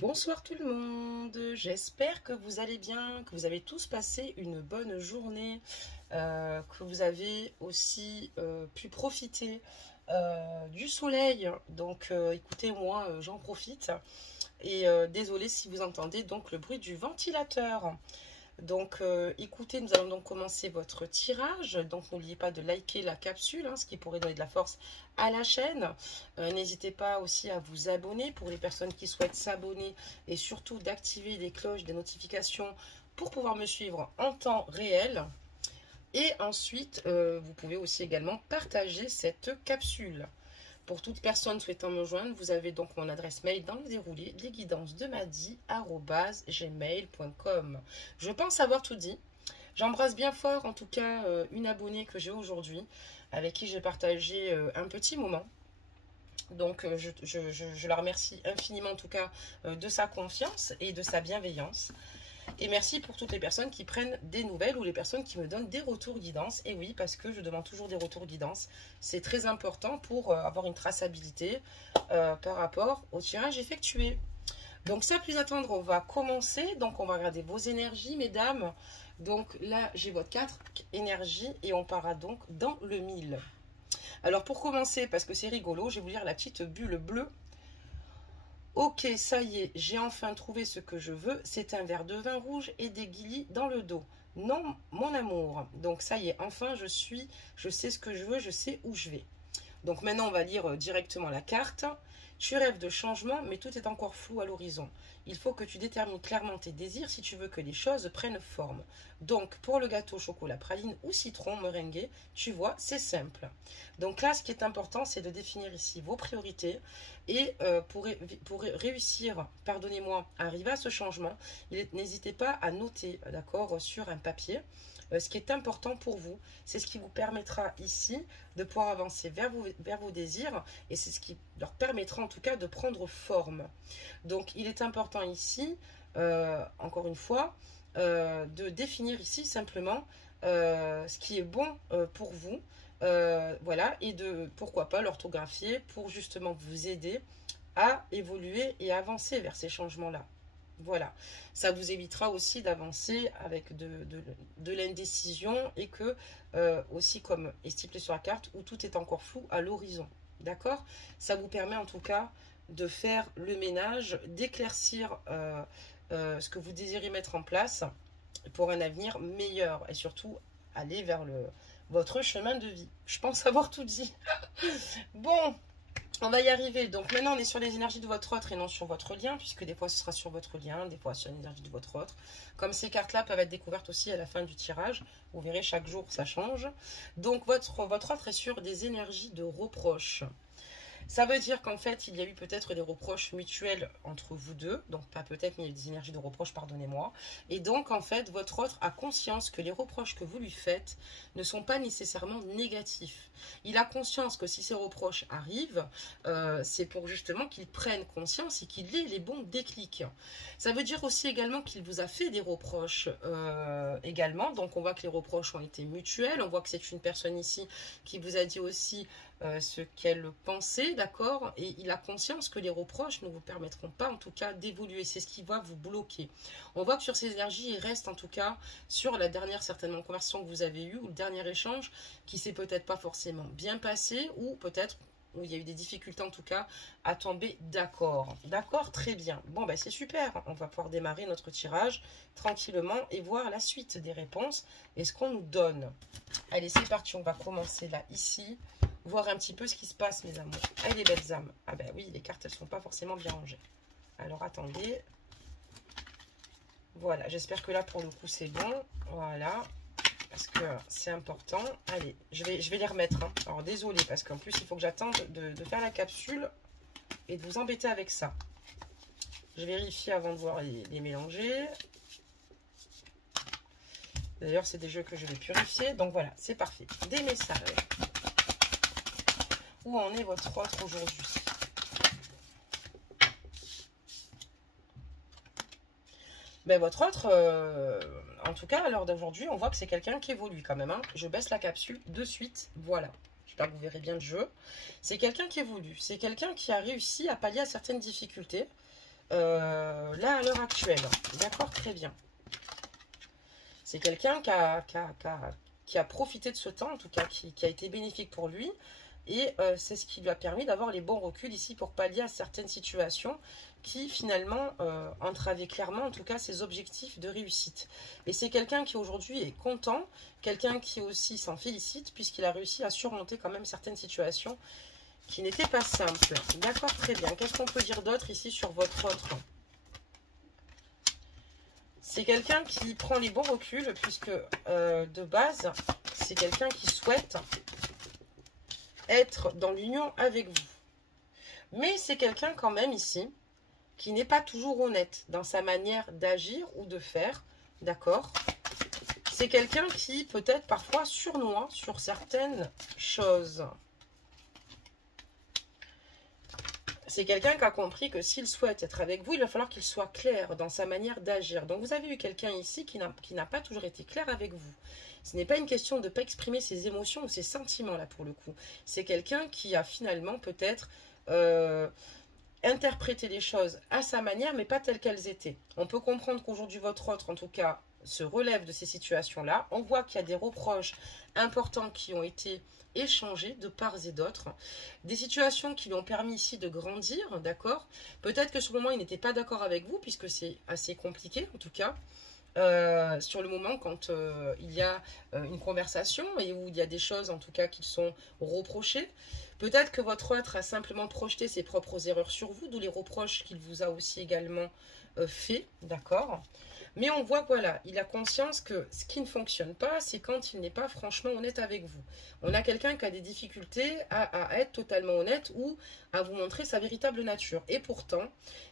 Bonsoir tout le monde, j'espère que vous allez bien, que vous avez tous passé une bonne journée, que vous avez aussi pu profiter du soleil. Donc écoutez, moi j'en profite et désolé si vous entendez donc le bruit du ventilateur. Donc écoutez, nous allons donc commencer votre tirage. Donc n'oubliez pas de liker la capsule, hein, ce qui pourrait donner de la force à la chaîne. N'hésitez pas aussi à vous abonner pour les personnes qui souhaitent s'abonner et surtout d'activer les cloches des notifications pour pouvoir me suivre en temps réel. Et ensuite, vous pouvez aussi également partager cette capsule. Pour toute personne souhaitant me joindre, vous avez donc mon adresse mail dans le déroulé, lesguidancesdemadi@gmail.com. Je pense avoir tout dit. J'embrasse bien fort en tout cas une abonnée que j'ai aujourd'hui, avec qui j'ai partagé un petit moment. Donc je la remercie infiniment en tout cas de sa confiance et de sa bienveillance. Et merci pour toutes les personnes qui prennent des nouvelles ou les personnes qui me donnent des retours guidance. Et oui, parce que je demande toujours des retours guidance. C'est très important pour avoir une traçabilité par rapport au tirage effectué. Donc sans plus attendre, on va commencer. Donc on va regarder vos énergies, mesdames. Donc là, j'ai votre 4 énergies et on part donc dans le 1000. Alors pour commencer, parce que c'est rigolo, je vais vous lire la petite bulle bleue. Ok, ça y est, j'ai enfin trouvé ce que je veux. C'est un verre de vin rouge et des guillis dans le dos. Non, mon amour. Donc ça y est, enfin je sais ce que je veux, je sais où je vais. Donc maintenant, on va lire directement la carte. Tu rêves de changement, mais tout est encore flou à l'horizon. Il faut que tu détermines clairement tes désirs si tu veux que les choses prennent forme. Donc, pour le gâteau chocolat praline ou citron meringué, tu vois, c'est simple. Donc là, ce qui est important, c'est de définir ici vos priorités. Et pour réussir, pardonnez-moi, à arriver à ce changement, n'hésitez pas à noter, d'accord, sur un papier ce qui est important pour vous. C'est ce qui vous permettra ici de pouvoir avancer vers vos désirs et c'est ce qui leur permettra en tout cas de prendre forme. Donc il est important ici, encore une fois, de définir ici simplement ce qui est bon pour vous. Voilà, et de pourquoi pas l'orthographier pour justement vous aider à évoluer et avancer vers ces changements-là. Voilà, ça vous évitera aussi d'avancer avec de l'indécision et que, aussi comme est stipulé sur la carte, où tout est encore flou à l'horizon. D'accord? Ça vous permet en tout cas de faire le ménage, d'éclaircir ce que vous désirez mettre en place pour un avenir meilleur et surtout aller vers votre chemin de vie. Je pense avoir tout dit. Bon, on va y arriver. Donc maintenant, on est sur les énergies de votre autre et non sur votre lien, puisque des fois, ce sera sur votre lien, des fois sur l'énergie de votre autre. Comme ces cartes-là peuvent être découvertes aussi à la fin du tirage, vous verrez, chaque jour, ça change. Donc, votre autre est sur des énergies de reproche. Ça veut dire qu'en fait, il y a eu peut-être des reproches mutuels entre vous deux. Donc, pas peut-être, mais il y a eu des énergies de reproche, pardonnez-moi. Et donc, en fait, votre autre a conscience que les reproches que vous lui faites ne sont pas nécessairement négatifs. Il a conscience que si ces reproches arrivent, c'est pour justement qu'il prenne conscience et qu'il ait les bons déclics. Ça veut dire aussi également qu'il vous a fait des reproches également. Donc, on voit que les reproches ont été mutuels. On voit que c'est une personne ici qui vous a dit aussi ce qu'elle pensait, d'accord, et il a conscience que les reproches ne vous permettront pas en tout cas d'évoluer, c'est ce qui va vous bloquer. On voit que sur ces énergies, il reste en tout cas sur la dernière certainement conversation que vous avez eue ou le dernier échange qui s'est peut-être pas forcément bien passé ou peut-être où il y a eu des difficultés en tout cas à tomber d'accord. D'accord, très bien. Bon, ben c'est super. On va pouvoir démarrer notre tirage tranquillement et voir la suite des réponses et ce qu'on nous donne. Allez, c'est parti. On va commencer là, ici. Voir un petit peu ce qui se passe, mes amours. Ah, les belles âmes. Ah ben oui, les cartes, elles ne sont pas forcément bien rangées. Alors, attendez. Voilà, j'espère que là, pour le coup, c'est bon. Voilà. Parce que c'est important. Allez, je vais les remettre. Hein. Alors, désolé, parce qu'en plus, il faut que j'attende de faire la capsule et de vous embêter avec ça. Je vérifie avant de voir les mélanger. D'ailleurs, c'est des jeux que je vais purifier. Donc, voilà, c'est parfait. Des messages. Où en est votre autre aujourd'hui? Ben, votre autre, en tout cas, à l'heure d'aujourd'hui, on voit que c'est quelqu'un qui évolue quand même. Hein. Je baisse la capsule de suite. Voilà. J'espère que vous verrez bien le jeu. C'est quelqu'un qui évolue. C'est quelqu'un qui a réussi à pallier à certaines difficultés. là à l'heure actuelle. D'accord, très bien. C'est quelqu'un qui a profité de ce temps, en tout cas qui a été bénéfique pour lui. Et c'est ce qui lui a permis d'avoir les bons reculs ici pour pallier à certaines situations qui finalement entravaient clairement en tout cas ses objectifs de réussite. Et c'est quelqu'un qui aujourd'hui est content, quelqu'un qui aussi s'en félicite puisqu'il a réussi à surmonter quand même certaines situations qui n'étaient pas simples. D'accord, très bien. Qu'est-ce qu'on peut dire d'autre ici sur votre autre? C'est quelqu'un qui prend les bons reculs puisque de base, c'est quelqu'un qui souhaite être dans l'union avec vous. Mais c'est quelqu'un quand même ici qui n'est pas toujours honnête dans sa manière d'agir ou de faire, d'accord? C'est quelqu'un qui peut-être parfois surnoie sur certaines choses. C'est quelqu'un qui a compris que s'il souhaite être avec vous, il va falloir qu'il soit clair dans sa manière d'agir. Donc vous avez eu quelqu'un ici qui n'a pas toujours été clair avec vous. Ce n'est pas une question de ne pas exprimer ses émotions ou ses sentiments là pour le coup. C'est quelqu'un qui a finalement peut-être interprété les choses à sa manière mais pas telles qu'elles étaient. On peut comprendre qu'aujourd'hui votre autre en tout cas se relève de ces situations-là. On voit qu'il y a des reproches importants qui ont été échangés de part et d'autre. Des situations qui lui ont permis ici de grandir, d'accord? Peut-être que sur le moment, il n'était pas d'accord avec vous, puisque c'est assez compliqué, en tout cas. Sur le moment quand il y a une conversation et où il y a des choses en tout cas qui sont reprochées. Peut-être que votre autre a simplement projeté ses propres erreurs sur vous, d'où les reproches qu'il vous a aussi également fait, d'accord? Mais on voit que voilà, il a conscience que ce qui ne fonctionne pas, c'est quand il n'est pas franchement honnête avec vous. On a quelqu'un qui a des difficultés à être totalement honnête ou à vous montrer sa véritable nature. Et pourtant,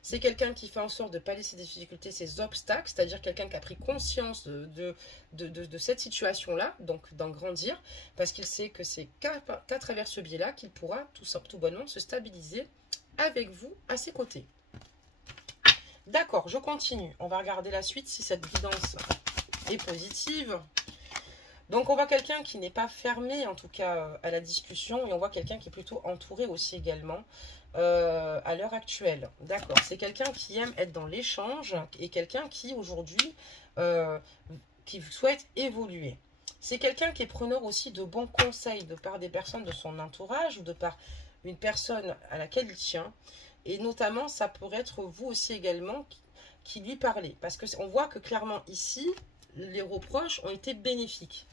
c'est quelqu'un qui fait en sorte de pallier ses difficultés, ses obstacles, c'est-à-dire quelqu'un qui a pris conscience de cette situation-là, donc d'en grandir, parce qu'il sait que c'est qu'à travers ce biais-là qu'il pourra tout bonnement se stabiliser avec vous à ses côtés. D'accord, je continue. On va regarder la suite si cette guidance est positive. Donc on voit quelqu'un qui n'est pas fermé en tout cas à la discussion et on voit quelqu'un qui est plutôt entouré aussi également à l'heure actuelle. D'accord, c'est quelqu'un qui aime être dans l'échange et quelqu'un qui aujourd'hui qui souhaite évoluer. C'est quelqu'un qui est preneur aussi de bons conseils de par des personnes de son entourage ou de par une personne à laquelle il tient. Et notamment, ça pourrait être vous aussi également qui lui parlez. Parce qu'on voit que clairement ici, les reproches ont été bénéfiques.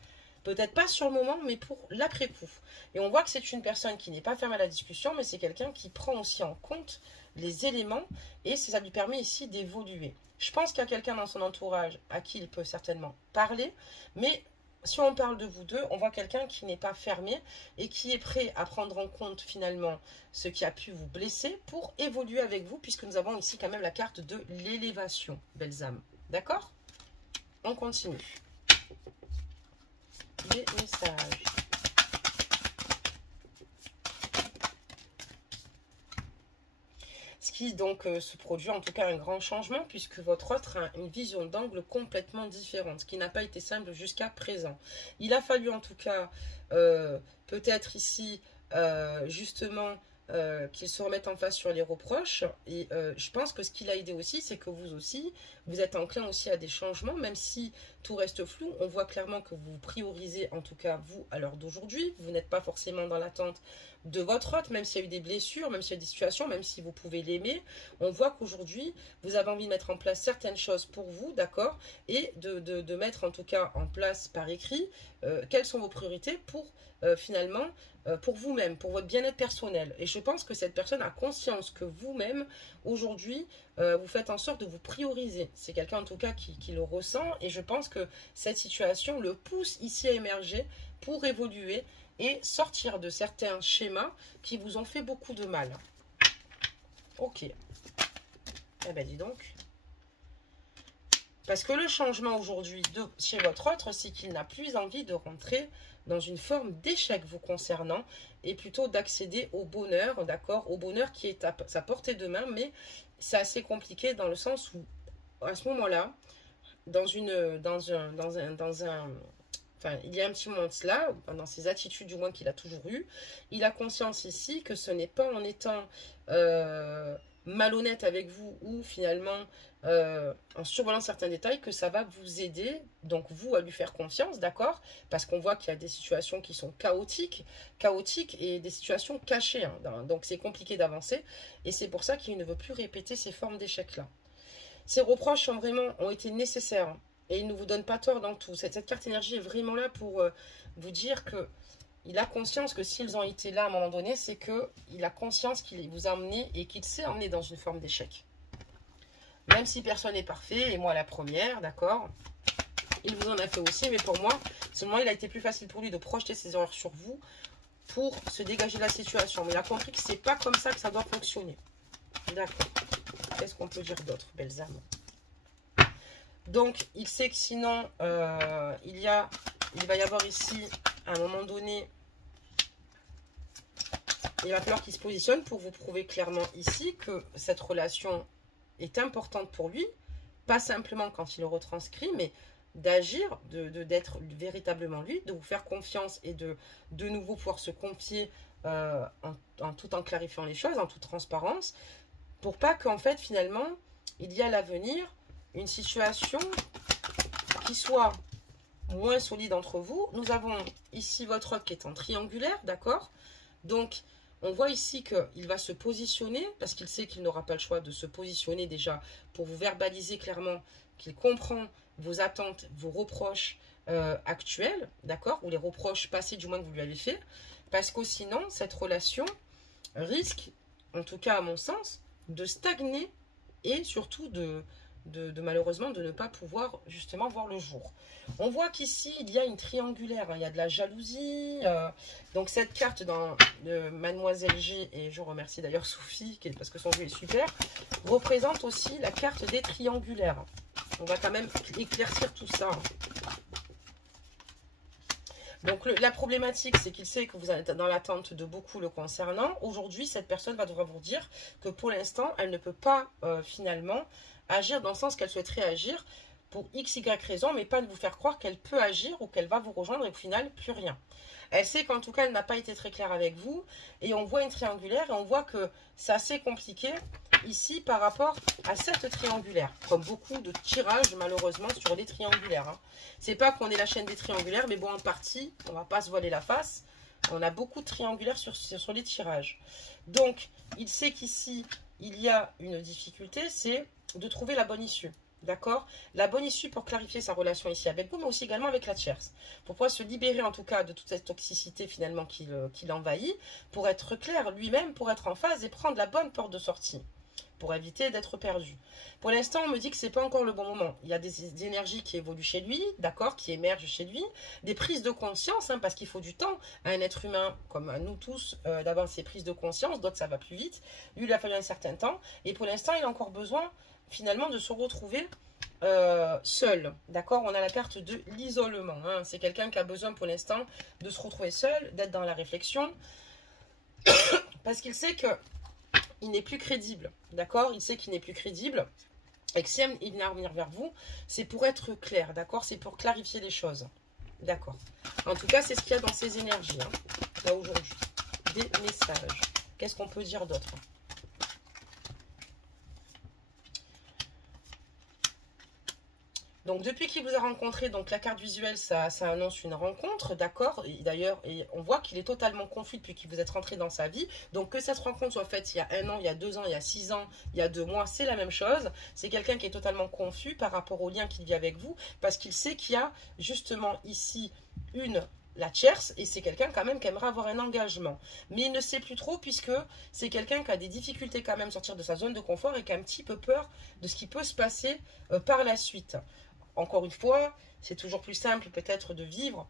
Peut-être pas sur le moment, mais pour l'après-coup. Et on voit que c'est une personne qui n'est pas fermée à la discussion, mais c'est quelqu'un qui prend aussi en compte les éléments et ça lui permet ici d'évoluer. Je pense qu'il y a quelqu'un dans son entourage à qui il peut certainement parler, mais si on parle de vous deux, on voit quelqu'un qui n'est pas fermé et qui est prêt à prendre en compte finalement ce qui a pu vous blesser pour évoluer avec vous, puisque nous avons ici quand même la carte de l'élévation, belles âmes. D'accord? On continue. Les messages. Ce qui donc se produit en tout cas un grand changement puisque votre autre a une vision d'angle complètement différente, ce qui n'a pas été simple jusqu'à présent. Il a fallu en tout cas peut-être ici justement qu'il se remette en face sur les reproches et je pense que ce qui l'a aidé aussi c'est que vous aussi vous êtes enclin aussi à des changements même si tout reste flou. On voit clairement que vous priorisez en tout cas vous à l'heure d'aujourd'hui, vous n'êtes pas forcément dans l'attente de votre hôte, même s'il y a eu des blessures, même s'il y a des situations, même si vous pouvez l'aimer, on voit qu'aujourd'hui, vous avez envie de mettre en place certaines choses pour vous, d'accord, et de mettre en tout cas en place par écrit quelles sont vos priorités pour finalement, pour vous-même, pour votre bien-être personnel. Et je pense que cette personne a conscience que vous-même, aujourd'hui, vous faites en sorte de vous prioriser. C'est quelqu'un en tout cas qui le ressent, et je pense que cette situation le pousse ici à émerger pour évoluer et sortir de certains schémas qui vous ont fait beaucoup de mal. Ok. Eh ben dis donc. Parce que le changement aujourd'hui chez votre autre, c'est qu'il n'a plus envie de rentrer dans une forme d'échec vous concernant et plutôt d'accéder au bonheur, d'accord, au bonheur qui est à sa portée de main, mais c'est assez compliqué dans le sens où à ce moment-là, enfin, il y a un petit moment de cela, dans ses attitudes du moins qu'il a toujours eues, il a conscience ici que ce n'est pas en étant malhonnête avec vous ou finalement en survolant certains détails que ça va vous aider, donc vous, à lui faire confiance, d'accord? Parce qu'on voit qu'il y a des situations qui sont chaotiques et des situations cachées, hein, donc c'est compliqué d'avancer et c'est pour ça qu'il ne veut plus répéter ces formes d'échecs-là. Ces reproches ont été nécessaires et il ne vous donne pas tort dans tout. Cette carte énergie est vraiment là pour vous dire que il a conscience que s'ils ont été là à un moment donné, c'est qu'il a conscience qu'il vous a emmené et qu'il s'est emmené dans une forme d'échec. Même si personne n'est parfait, et moi la première, d'accord, il vous en a fait aussi, mais pour moi, seulement il a été plus facile pour lui de projeter ses erreurs sur vous pour se dégager de la situation. Mais il a compris que c'est pas comme ça que ça doit fonctionner. D'accord. Qu'est-ce qu'on peut dire d'autre, belles âmes? Donc, il sait que sinon, il va y avoir ici, à un moment donné, il va falloir qu'il se positionne pour vous prouver clairement ici que cette relation est importante pour lui, pas simplement quand il le retranscrit, mais d'agir, d'être véritablement lui, de vous faire confiance et de nouveau pouvoir se confier tout en clarifiant les choses, en toute transparence, pour pas qu'en fait, finalement, il y a à l'avenir une situation qui soit moins solide entre vous. Nous avons ici votre roc qui est en triangulaire, d'accord? Donc, on voit ici qu'il va se positionner, parce qu'il sait qu'il n'aura pas le choix de se positionner déjà pour vous verbaliser clairement qu'il comprend vos attentes, vos reproches actuels, d'accord? Ou les reproches passés du moins que vous lui avez fait. Parce que sinon, cette relation risque, en tout cas à mon sens, de stagner et surtout malheureusement de ne pas pouvoir justement voir le jour. On voit qu'ici il y a une triangulaire, hein, il y a de la jalousie, donc cette carte dans Mademoiselle G, et je remercie d'ailleurs Sophie parce que son jeu est super, représente aussi la carte des triangulaires. On va quand même éclaircir tout ça. Donc la problématique, c'est qu'il sait que vous êtes dans l'attente de beaucoup le concernant. Aujourd'hui, cette personne va devoir vous dire que pour l'instant, elle ne peut pas finalement agir dans le sens qu'elle souhaiterait agir pour x, y raison, mais pas de vous faire croire qu'elle peut agir ou qu'elle va vous rejoindre et au final, plus rien. Elle sait qu'en tout cas, elle n'a pas été très claire avec vous et on voit une triangulaire et on voit que c'est assez compliqué ici par rapport à cette triangulaire, comme beaucoup de tirages malheureusement sur les triangulaires. Hein. C'est pas qu'on est la chaîne des triangulaires, mais bon, en partie, on va pas se voiler la face, on a beaucoup de triangulaires sur les tirages. Donc, il sait qu'ici, il y a une difficulté, c'est de trouver la bonne issue. D'accord? La bonne issue pour clarifier sa relation ici avec vous, mais aussi également avec la tierce. Pour pouvoir se libérer en tout cas de toute cette toxicité finalement qui l'envahit, pour être clair lui-même, pour être en phase et prendre la bonne porte de sortie, pour éviter d'être perdu. Pour l'instant, on me dit que c'est pas encore le bon moment. Il y a des énergies qui évoluent chez lui, d'accord, qui émergent chez lui, des prises de conscience, hein, parce qu'il faut du temps à un être humain, comme à nous tous, d'avoir ces prises de conscience, d'autres ça va plus vite. Lui, il a fallu un certain temps, et pour l'instant, il a encore besoin finalement de se retrouver seul, d'accord? On a la carte de l'isolement, hein. C'est quelqu'un qui a besoin pour l'instant de se retrouver seul, d'être dans la réflexion, parce qu'il sait que il n'est plus crédible, d'accord? Il sait qu'il n'est plus crédible, et que si il vient revenir vers vous, c'est pour être clair, d'accord? C'est pour clarifier les choses, d'accord? En tout cas, c'est ce qu'il y a dans ces énergies, hein, là aujourd'hui. Des messages. Qu'est-ce qu'on peut dire d'autre? Donc, depuis qu'il vous a rencontré, donc la carte visuelle, ça annonce une rencontre, d'accord? Et d'ailleurs, on voit qu'il est totalement confus depuis qu'il vous êtes rentré dans sa vie. Donc, que cette rencontre soit faite il y a 1 an, il y a 2 ans, il y a 6 ans, il y a 2 mois, c'est la même chose. C'est quelqu'un qui est totalement confus par rapport au lien qu'il vit avec vous, parce qu'il sait qu'il y a justement ici la tierce, et c'est quelqu'un quand même qui aimerait avoir un engagement. Mais il ne sait plus trop, puisque c'est quelqu'un qui a des difficultés quand même à sortir de sa zone de confort et qui a un petit peu peur de ce qui peut se passer par la suite. Encore une fois, c'est toujours plus simple peut-être de vivre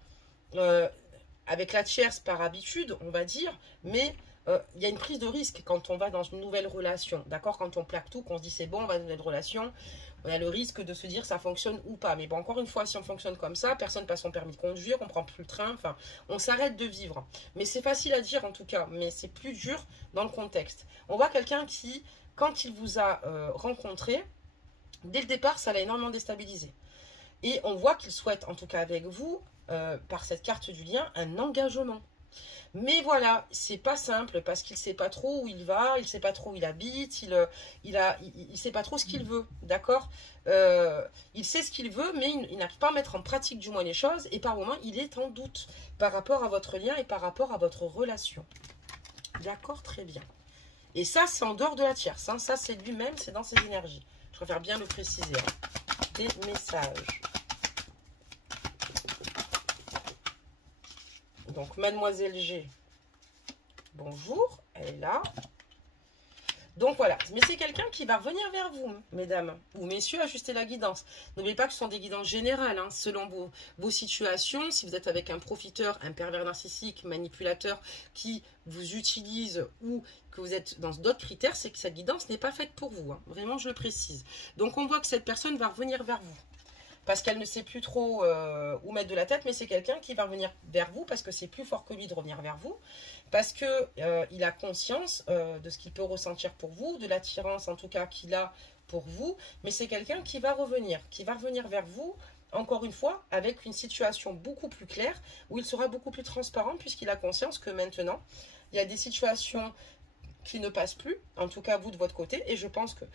avec la tierce par habitude, on va dire, mais il y a une prise de risque quand on va dans une nouvelle relation, d'accord? Quand on plaque tout, qu'on se dit c'est bon, on va dans une nouvelle relation, on a le risque de se dire ça fonctionne ou pas. Mais bon, encore une fois, si on fonctionne comme ça, personne ne passe son permis de conduire, on ne prend plus le train, enfin, on s'arrête de vivre. Mais c'est facile à dire en tout cas, mais c'est plus dur dans le contexte. On voit quelqu'un qui, quand il vous a rencontré, dès le départ, ça l'a énormément déstabilisé. Et on voit qu'il souhaite, en tout cas avec vous, par cette carte du lien, un engagement. Mais voilà, c'est pas simple parce qu'il sait pas trop où il va, il sait pas trop où il habite, il sait pas trop ce qu'il veut, d'accord. Il sait ce qu'il veut, mais il n'arrive pas à mettre en pratique du moins les choses, et par moments, il est en doute par rapport à votre lien et par rapport à votre relation. D'accord, très bien. Et ça, c'est en dehors de la tierce, hein. Ça, c'est lui-même, c'est dans ses énergies. Je préfère bien le préciser. Hein. Des messages. Donc, Mademoiselle G, bonjour, elle est là. Donc, voilà. Mais c'est quelqu'un qui va revenir vers vous, mesdames ou messieurs, ajuster la guidance. N'oubliez pas que ce sont des guidances générales, hein, selon vos situations. Si vous êtes avec un profiteur, un pervers narcissique, manipulateur qui vous utilise ou que vous êtes dans d'autres critères, c'est que cette guidance n'est pas faite pour vous. Hein. Vraiment, je le précise. Donc, on voit que cette personne va revenir vers vous. Parce qu'elle ne sait plus trop où mettre de la tête, mais c'est quelqu'un qui va revenir vers vous, parce que c'est plus fort que lui de revenir vers vous, parce qu'il a conscience de ce qu'il peut ressentir pour vous, de l'attirance en tout cas qu'il a pour vous, mais c'est quelqu'un qui va revenir vers vous, encore une fois, avec une situation beaucoup plus claire, où il sera beaucoup plus transparent, puisqu'il a conscience que maintenant, il y a des situations qui ne passent plus, en tout cas vous de votre côté, et je pense que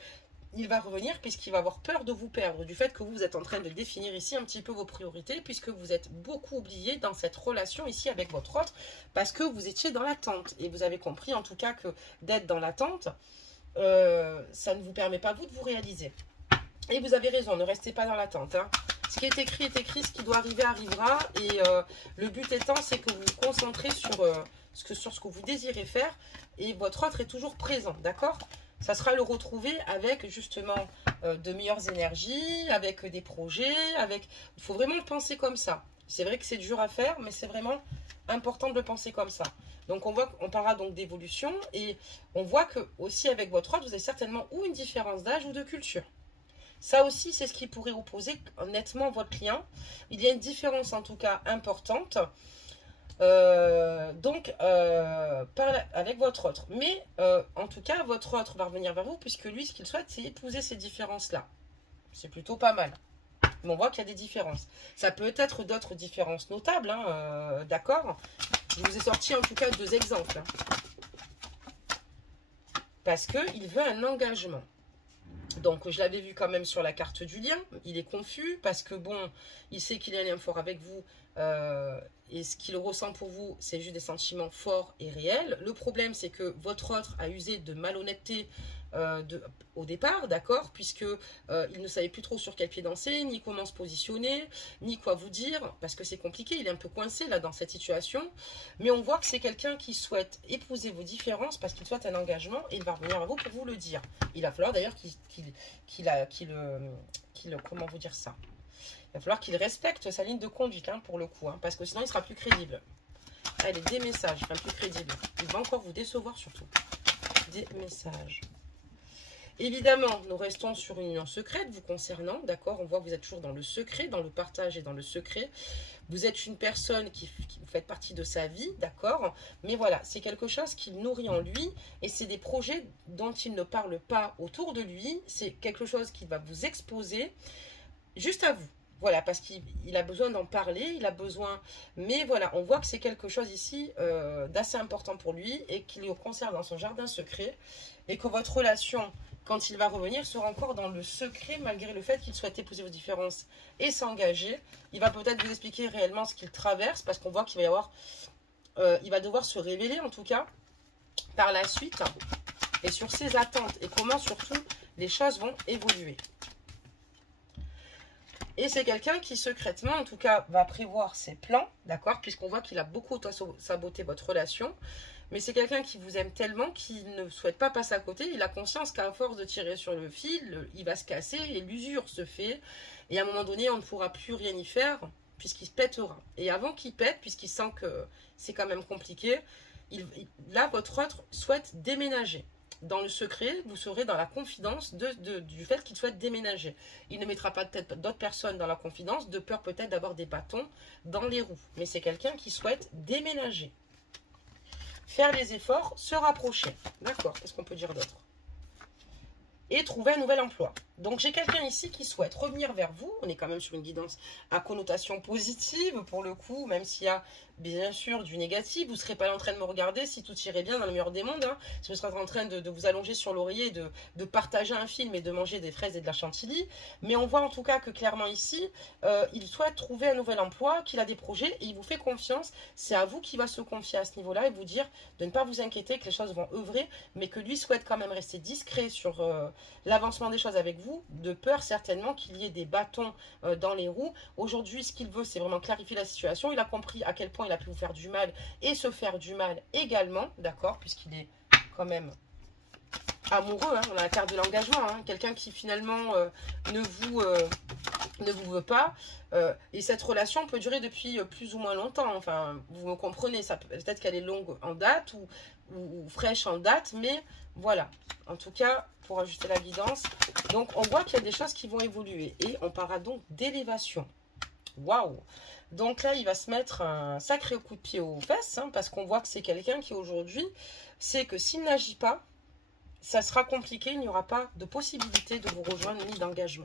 il va revenir puisqu'il va avoir peur de vous perdre, du fait que vous êtes en train de définir ici un petit peu vos priorités, puisque vous êtes beaucoup oublié dans cette relation ici avec votre autre, parce que vous étiez dans l'attente. Et vous avez compris en tout cas que d'être dans l'attente, ça ne vous permet pas vous de vous réaliser. Et vous avez raison, ne restez pas dans l'attente. Hein. Ce qui est écrit, ce qui doit arriver arrivera. Et le but étant, c'est que vous vous concentrez sur ce que vous désirez faire, et votre autre est toujours présent, d'accord ? Ça sera le retrouver avec justement de meilleures énergies, avec des projets, il faut vraiment le penser comme ça. C'est vrai que c'est dur à faire, mais c'est vraiment important de le penser comme ça. Donc on parlera donc d'évolution, et on voit que aussi avec votre autre, vous avez certainement ou une différence d'âge ou de culture. Ça aussi, c'est ce qui pourrait opposer nettement votre client. Il y a une différence en tout cas importante. Avec votre autre. Mais en tout cas, votre autre va revenir vers vous, puisque lui, ce qu'il souhaite, c'est épouser ces différences-là. C'est plutôt pas mal. Mais on voit qu'il y a des différences. Ça peut être d'autres différences notables, hein, d'accord. Je vous ai sorti en tout cas 2 exemples. Hein. Parce qu'il veut un engagement. Donc, je l'avais vu quand même sur la carte du lien. Il est confus parce que, bon, il sait qu'il y a un lien fort avec vous. Et ce qu'il ressent pour vous, c'est juste des sentiments forts et réels. Le problème, c'est que votre autre a usé de malhonnêteté au départ, d'accord, puisque il ne savait plus trop sur quel pied danser, ni comment se positionner, ni quoi vous dire, parce que c'est compliqué, il est un peu coincé là dans cette situation. Mais on voit que c'est quelqu'un qui souhaite épouser vos différences parce qu'il souhaite un engagement, et il va revenir à vous pour vous le dire. Il va falloir d'ailleurs comment vous dire ça, il va falloir qu'il respecte sa ligne de conduite, hein, pour le coup, hein, parce que sinon il sera plus crédible. Allez, des messages, enfin plus crédible. Il va encore vous décevoir surtout. Des messages. Évidemment, nous restons sur une union secrète vous concernant, d'accord. On voit que vous êtes toujours dans le secret, dans le partage et dans le secret. Vous êtes une personne qui vous fait partie de sa vie, d'accord. Mais voilà, c'est quelque chose qu'il nourrit en lui, et c'est des projets dont il ne parle pas autour de lui. C'est quelque chose qui va vous exposer juste à vous. Voilà, parce qu'il a besoin d'en parler, il a besoin... Mais voilà, on voit que c'est quelque chose ici d'assez important pour lui, et qu'il le conserve dans son jardin secret, et que votre relation, quand il va revenir, sera encore dans le secret, malgré le fait qu'il souhaite épouser vos différences et s'engager. Il va peut-être vous expliquer réellement ce qu'il traverse, parce qu'on voit qu'il va y avoir... il va devoir se révéler, en tout cas, par la suite, et sur ses attentes, et comment, surtout, les choses vont évoluer. Et c'est quelqu'un qui, secrètement, en tout cas, va prévoir ses plans, d'accord, puisqu'on voit qu'il a beaucoup saboté votre relation. Mais c'est quelqu'un qui vous aime tellement qu'il ne souhaite pas passer à côté. Il a conscience qu'à force de tirer sur le fil, il va se casser et l'usure se fait. Et à un moment donné, on ne pourra plus rien y faire puisqu'il se pètera. Et avant qu'il pète, puisqu'il sent que c'est quand même compliqué, là, votre autre souhaite déménager. Dans le secret, vous serez dans la confidence du fait qu'il souhaite déménager. Il ne mettra pas peut-être d'autres personnes dans la confidence, de peur peut-être d'avoir des bâtons dans les roues. Mais c'est quelqu'un qui souhaite déménager. Faire les efforts, se rapprocher. D'accord, qu'est-ce qu'on peut dire d'autre? et trouver un nouvel emploi. Donc j'ai quelqu'un ici qui souhaite revenir vers vous. On est quand même sur une guidance à connotation positive pour le coup, même s'il y a bien sûr du négatif. Vous ne serez pas là en train de me regarder si tout irait bien dans le meilleur des mondes. Hein. Si vous serez en train de vous allonger sur l'oreiller, de partager un film et de manger des fraises et de la chantilly. Mais on voit en tout cas que clairement ici, il souhaite trouver un nouvel emploi, qu'il a des projets et il vous fait confiance. C'est à vous qui va se confier à ce niveau-là et vous dire de ne pas vous inquiéter que les choses vont œuvrer, mais que lui souhaite quand même rester discret sur l'avancement des choses avec vous, de peur certainement qu'il y ait des bâtons dans les roues. Aujourd'hui, ce qu'il veut, c'est vraiment clarifier la situation. Il a compris à quel point il a pu vous faire du mal et se faire du mal également, d'accord, puisqu'il est quand même amoureux, hein, on a la carte de l'engagement, hein, quelqu'un qui finalement ne vous veut pas, et cette relation peut durer depuis plus ou moins longtemps, enfin, vous me comprenez, peut-être qu'elle est longue en date ou fraîche en date, mais voilà, en tout cas, pour ajuster la guidance, donc on voit qu'il y a des choses qui vont évoluer, et on parlera donc d'élévation. Waouh! Donc là, il va se mettre un sacré coup de pied aux fesses, hein, parce qu'on voit que c'est quelqu'un qui aujourd'hui, sait que s'il n'agit pas, ça sera compliqué, il n'y aura pas de possibilité de vous rejoindre ni d'engagement.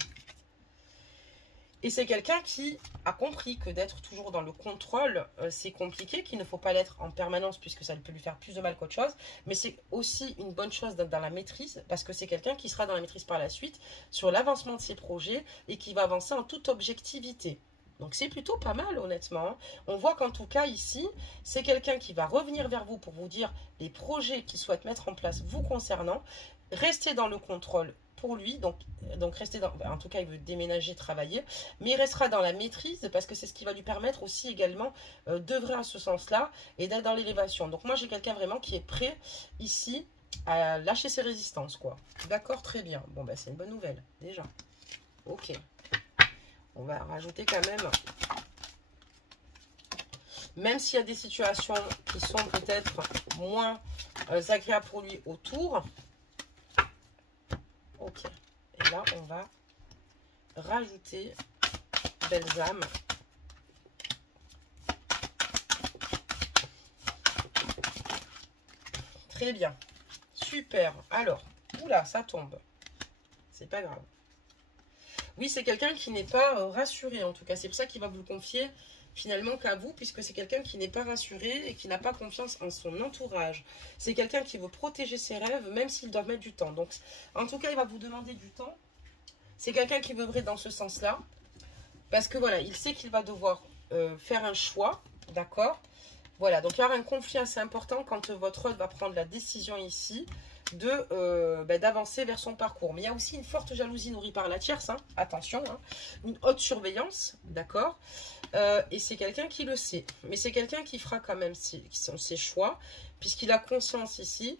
Et c'est quelqu'un qui a compris que d'être toujours dans le contrôle, c'est compliqué, qu'il ne faut pas l'être en permanence puisque ça peut lui faire plus de mal qu'autre chose. Mais c'est aussi une bonne chose d'être dans la maîtrise parce que c'est quelqu'un qui sera dans la maîtrise par la suite sur l'avancement de ses projets et qui va avancer en toute objectivité. Donc c'est plutôt pas mal honnêtement. On voit qu'en tout cas ici, c'est quelqu'un qui va revenir vers vous pour vous dire les projets qu'il souhaite mettre en place vous concernant. Restez dans le contrôle pour lui, donc restez dans, en tout cas il veut déménager, travailler, mais il restera dans la maîtrise parce que c'est ce qui va lui permettre aussi également d'œuvrer à ce sens-là et d'être dans l'élévation. Donc moi j'ai quelqu'un vraiment qui est prêt ici à lâcher ses résistances, quoi. D'accord, très bien. Bon ben c'est une bonne nouvelle déjà. Ok. On va rajouter quand même s'il y a des situations qui sont peut-être moins agréables pour lui autour. Ok. Et là, on va rajouter Balsam. Très bien. Super. Alors, oula, ça tombe. C'est pas grave. Oui, c'est quelqu'un qui n'est pas rassuré, en tout cas. C'est pour ça qu'il va vous le confier finalement qu'à vous, puisque c'est quelqu'un qui n'est pas rassuré et qui n'a pas confiance en son entourage. C'est quelqu'un qui veut protéger ses rêves, même s'ils doivent mettre du temps. Donc, en tout cas, il va vous demander du temps. C'est quelqu'un qui veut œuvrer dans ce sens-là, parce que voilà, il sait qu'il va devoir faire un choix, d'accord? Voilà, donc il y aura un conflit assez important quand votre hôte va prendre la décision ici d'avancer vers son parcours. Mais il y a aussi une forte jalousie nourrie par la tierce, hein, attention, hein, une haute surveillance, d'accord, et c'est quelqu'un qui le sait. Mais c'est quelqu'un qui fera quand même ses choix, puisqu'il a conscience ici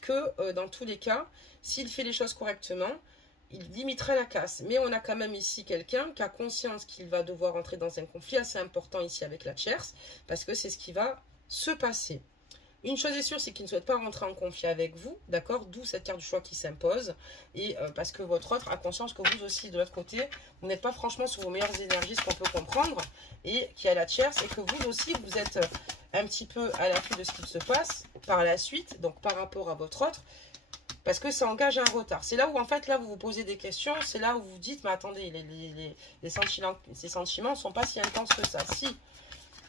que dans tous les cas, s'il fait les choses correctement, il limitera la casse. Mais on a quand même ici quelqu'un qui a conscience qu'il va devoir entrer dans un conflit assez important ici avec la tierce, parce que c'est ce qui va se passer. Une chose est sûre, c'est qu'il ne souhaite pas rentrer en conflit avec vous, d'accord? D'où cette carte du choix qui s'impose. Et parce que votre autre a conscience que vous aussi, de l'autre côté, vous n'êtes pas franchement sur vos meilleures énergies, ce qu'on peut comprendre, et qu'il y a la tierce, et que vous aussi, vous êtes un petit peu à l'affût de ce qu'il se passe par la suite, donc par rapport à votre autre, parce que ça engage un retard. C'est là où, en fait, là, vous vous posez des questions, c'est là où vous vous dites, mais attendez, ces sentiments ne sont pas si intenses que ça. Si.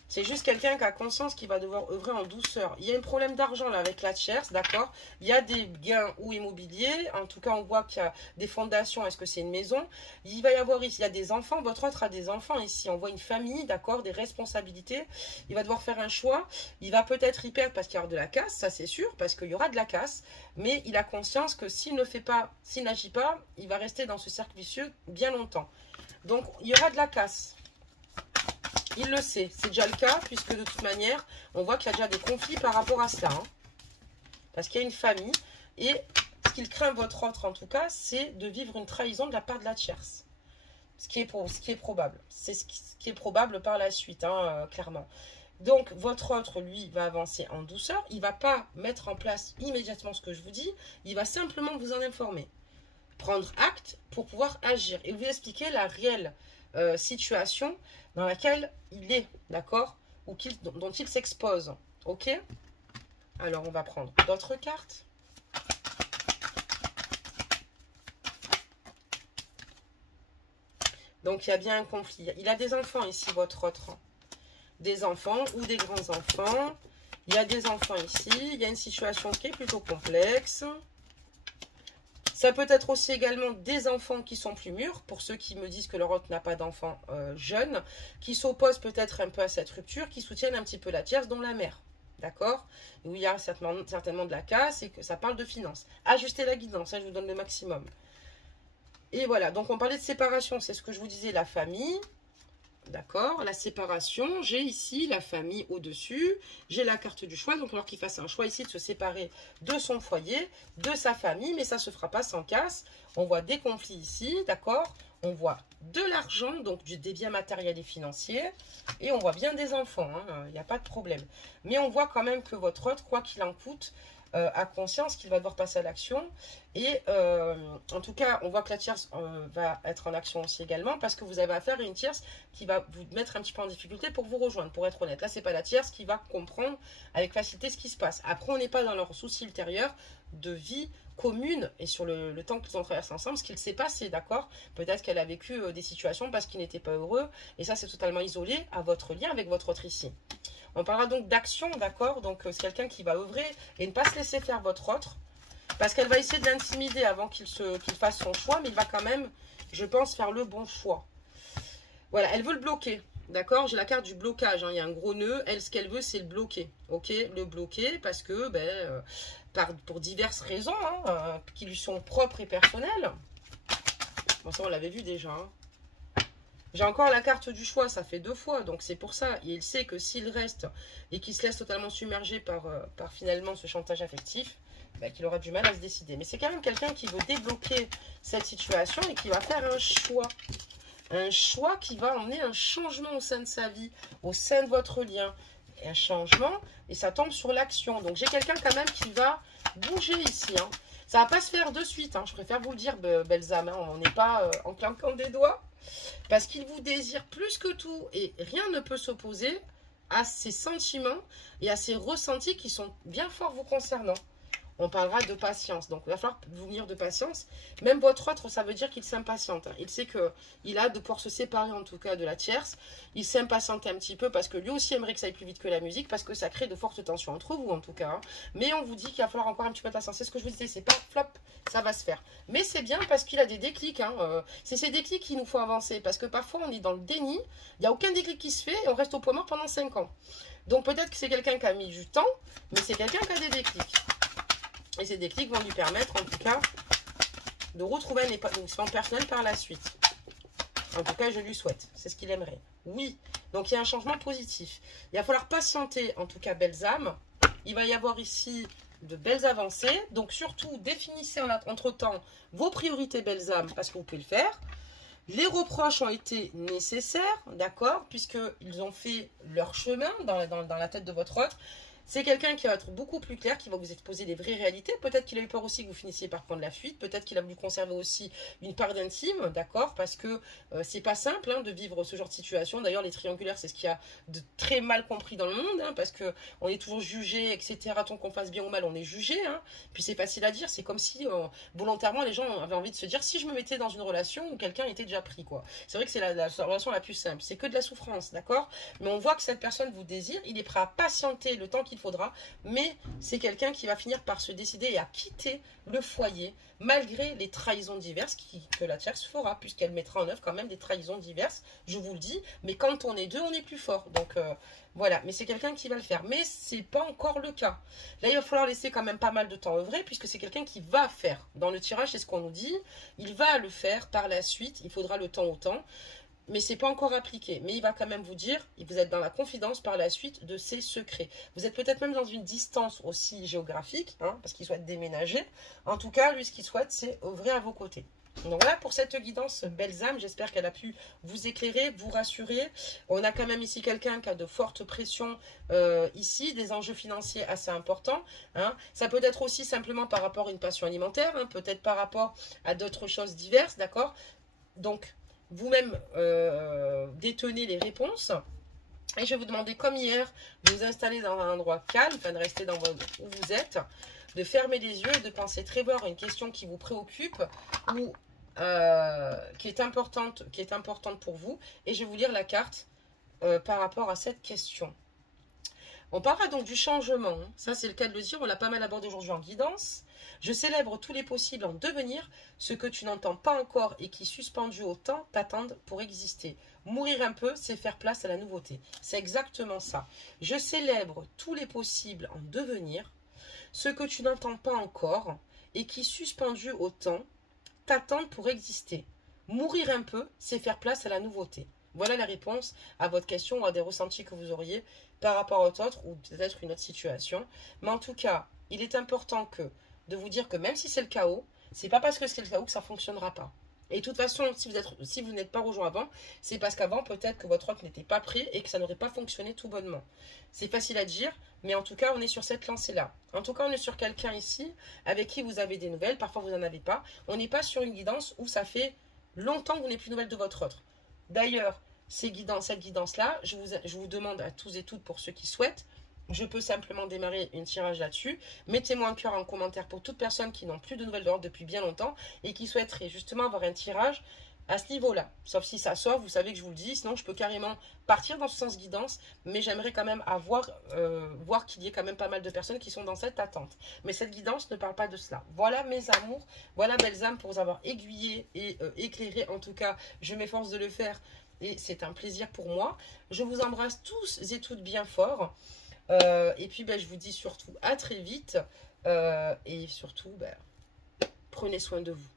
C'est juste quelqu'un qui a conscience qu'il va devoir œuvrer en douceur. Il y a un problème d'argent là avec la tierce, d'accord? Il y a des gains ou immobiliers. En tout cas, on voit qu'il y a des fondations. Est-ce que c'est une maison? Il va y avoir ici, il y a des enfants. Votre autre a des enfants ici. On voit une famille, d'accord? Des responsabilités. Il va devoir faire un choix. Il va peut-être y perdre parce qu'il y aura de la casse, ça c'est sûr, parce qu'il y aura de la casse. Mais il a conscience que s'il ne fait pas, s'il n'agit pas, il va rester dans ce cercle vicieux bien longtemps. Donc, il y aura de la casse. Il le sait, c'est déjà le cas, puisque de toute manière, on voit qu'il y a déjà des conflits par rapport à cela. Hein, parce qu'il y a une famille, et ce qu'il craint votre autre, en tout cas, c'est de vivre une trahison de la part de la tierce. Ce qui est probable. C'est ce qui est probable par la suite, hein, clairement. Donc, votre autre, lui, va avancer en douceur. Il ne va pas mettre en place immédiatement ce que je vous dis. Il va simplement vous en informer. Prendre acte pour pouvoir agir. Et vous expliquer la réelle situation dans laquelle il est, d'accord, ou dont il s'expose, ok? Alors, on va prendre d'autres cartes. Donc, il y a bien un conflit. Il a des enfants ici, votre autre. Des enfants ou des grands-enfants. Il y a des enfants ici. Il y a une situation qui est plutôt complexe. Ça peut être aussi également des enfants qui sont plus mûrs, pour ceux qui me disent que leur hôte n'a pas d'enfants jeunes, qui s'opposent peut-être un peu à cette rupture, qui soutiennent un petit peu la tierce, dont la mère. D'accord? Où il y a certainement de la casse et que ça parle de finances. Ajustez la guidance, je vous donne le maximum. Et voilà, donc on parlait de séparation, c'est ce que je vous disais, la famille. D'accord, la séparation, j'ai ici la famille au-dessus, j'ai la carte du choix, donc alors qu'il fasse un choix ici de se séparer de son foyer, de sa famille, mais ça ne se fera pas sans casse. On voit des conflits ici, d'accord, on voit de l'argent, donc des biens matériels et financiers, et on voit bien des enfants, il n'y a pas de problème. Mais on voit quand même que votre hôte, quoi qu'il en coûte, a conscience qu'il va devoir passer à l'action. Et en tout cas, on voit que la tierce va être en action aussi également, parce que vous avez affaire à une tierce qui va vous mettre un petit peu en difficulté pour vous rejoindre, pour être honnête. Là, c'est pas la tierce qui va comprendre avec facilité ce qui se passe. Après, on n'est pas dans leur souci ultérieur de vie commune et sur le temps qu'ils ont traversé ensemble, ce qu'il s'est passé, d'accord? Peut-être qu'elle a vécu des situations parce qu'ils n'étaient pas heureux, et ça, c'est totalement isolé à votre lien avec votre autre ici. On parlera donc d'action, d'accord? Donc, c'est quelqu'un qui va œuvrer et ne pas se laisser faire votre autre. Parce qu'elle va essayer de l'intimider avant qu'il fasse son choix. Mais il va quand même, je pense, faire le bon choix. Voilà, elle veut le bloquer. D'accord? J'ai la carte du blocage. Il y a un gros nœud. Elle, ce qu'elle veut, c'est le bloquer. Ok? Le bloquer parce que, pour diverses raisons, qui lui sont propres et personnelles. Bon, ça, on l'avait vu déjà, J'ai encore la carte du choix, ça fait 2 fois, donc c'est pour ça. Et il sait que s'il reste et qu'il se laisse totalement submerger par finalement ce chantage affectif, qu'il aura du mal à se décider. Mais c'est quand même quelqu'un qui veut débloquer cette situation et qui va faire un choix. Un choix qui va emmener un changement au sein de sa vie, au sein de votre lien. Un changement, et ça tombe sur l'action. Donc j'ai quelqu'un quand même qui va bouger ici. Ça ne va pas se faire de suite, je préfère vous le dire, belles âmes. On n'est pas en claquant des doigts. Parce qu'il vous désire plus que tout et rien ne peut s'opposer à ses sentiments et à ses ressentis qui sont bien forts vous concernant. On parlera de patience. Donc, il va falloir vous munir de patience. Même votre autre, ça veut dire qu'il s'impatiente. Il sait qu'il a de pouvoir se séparer, en tout cas, de la tierce. Il s'impatiente un petit peu parce que lui aussi aimerait que ça aille plus vite que la musique, parce que ça crée de fortes tensions entre vous, en tout cas. Mais on vous dit qu'il va falloir encore un petit peu de patience. C'est ce que je vous disais, c'est pas flop, ça va se faire. Mais c'est bien parce qu'il a des déclics. C'est ces déclics qu'il nous faut avancer. Parce que parfois, on est dans le déni. Il n'y a aucun déclic qui se fait et on reste au point mort pendant 5 ans. Donc, peut-être que c'est quelqu'un qui a mis du temps, mais c'est quelqu'un qui a des déclics. Et ces déclics vont lui permettre, en tout cas, de retrouver un épanouissement personnel par la suite. En tout cas, je lui souhaite. C'est ce qu'il aimerait. Oui. Donc, il y a un changement positif. Il va falloir patienter, en tout cas, belles âmes. Il va y avoir ici de belles avancées. Donc, surtout, définissez entre-temps vos priorités, belles âmes, parce que vous pouvez le faire. Les reproches ont été nécessaires, d'accord, puisqu'ils ont fait leur chemin dans la tête de votre autre. C'est quelqu'un qui va être beaucoup plus clair, qui va vous exposer les vraies réalités. Peut-être qu'il a eu peur aussi que vous finissiez par prendre la fuite. Peut-être qu'il a voulu conserver aussi une part d'intime, d'accord? Parce que c'est pas simple de vivre ce genre de situation. D'ailleurs, les triangulaires, c'est ce qu'il y a de très mal compris dans le monde, parce qu'on est toujours jugé, etc. Tant qu'on fasse bien ou mal, on est jugé. Puis c'est facile à dire. C'est comme si volontairement les gens avaient envie de se dire si je me mettais dans une relation où quelqu'un était déjà pris, quoi. C'est vrai que c'est la relation la plus simple. C'est que de la souffrance, d'accord? Mais on voit que cette personne vous désire. Il est prêt à patienter le temps qu'il faudra, mais c'est quelqu'un qui va finir par se décider et à quitter le foyer malgré les trahisons diverses que la tierce fera, puisqu'elle mettra en œuvre quand même des trahisons diverses, je vous le dis, mais quand on est deux, on est plus fort. Donc voilà, mais c'est quelqu'un qui va le faire, mais c'est pas encore le cas. Là, il va falloir laisser quand même pas mal de temps œuvrer, puisque c'est quelqu'un qui va faire. Dans le tirage, c'est ce qu'on nous dit, il va le faire par la suite, il faudra le temps au temps. Mais c'est pas encore appliqué. Mais il va quand même vous dire, vous êtes dans la confidence par la suite de ses secrets. Vous êtes peut-être même dans une distance aussi géographique, parce qu'il souhaite déménager. En tout cas, lui, ce qu'il souhaite, c'est œuvrer à vos côtés. Donc voilà pour cette guidance, belles âmes. J'espère qu'elle a pu vous éclairer, vous rassurer. On a quand même ici quelqu'un qui a de fortes pressions ici, des enjeux financiers assez importants. Ça peut être aussi simplement par rapport à une passion alimentaire, peut-être par rapport à d'autres choses diverses, d'accord? Donc, vous-même détenez les réponses. Et je vais vous demander, comme hier, de vous installer dans un endroit calme, de rester où vous êtes, de fermer les yeux et de penser très fort à une question qui vous préoccupe ou qui est importante pour vous. Et je vais vous lire la carte par rapport à cette question. On parlera donc du changement. Ça, c'est le cas de le dire. On l'a pas mal abordé aujourd'hui en guidance. Je célèbre tous les possibles en devenir. Ce que tu n'entends pas encore et qui, suspendu au temps, t'attendent pour exister. Mourir un peu, c'est faire place à la nouveauté. C'est exactement ça. Je célèbre tous les possibles en devenir. Ce que tu n'entends pas encore et qui, suspendu au temps, t'attendent pour exister. Mourir un peu, c'est faire place à la nouveauté. Voilà la réponse à votre question ou à des ressentis que vous auriez par rapport à autre ou peut-être une autre situation. Mais en tout cas, il est important de vous dire que même si c'est le chaos, c'est pas parce que c'est le chaos que ça ne fonctionnera pas. Et de toute façon, si vous n'êtes pas rejoint avant, c'est parce qu'avant, peut-être que votre autre n'était pas prêt et que ça n'aurait pas fonctionné tout bonnement. C'est facile à dire, mais en tout cas, on est sur cette lancée-là. En tout cas, on est sur quelqu'un ici avec qui vous avez des nouvelles. Parfois, vous n'en avez pas. On n'est pas sur une guidance où ça fait longtemps que vous n'avez plus de nouvelles de votre autre. D'ailleurs, cette guidance-là, je vous demande à tous et toutes, pour ceux qui souhaitent, je peux simplement démarrer une tirage là-dessus. Mettez-moi un cœur en commentaire pour toutes personnes qui n'ont plus de nouvelles de l'ordre depuis bien longtemps et qui souhaiteraient justement avoir un tirage à ce niveau-là. Sauf si ça sort, vous savez que je vous le dis, sinon je peux carrément partir dans ce sens guidance, mais j'aimerais quand même voir qu'il y ait quand même pas mal de personnes qui sont dans cette attente. Mais cette guidance ne parle pas de cela. Voilà mes amours, voilà belles âmes pour vous avoir aiguillé et éclairé. En tout cas, je m'efforce de le faire et c'est un plaisir pour moi. Je vous embrasse tous et toutes bien fort. Et puis, je vous dis surtout à très vite. Et surtout, prenez soin de vous.